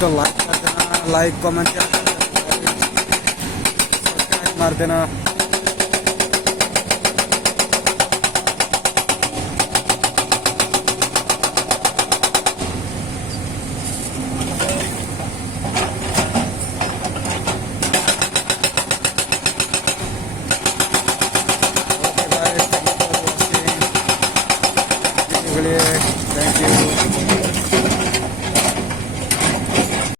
तो लाइक कर देना, लाइक कमेंट सब्सक्राइब मार देना। Okay guys, thank you for watching. Thank you.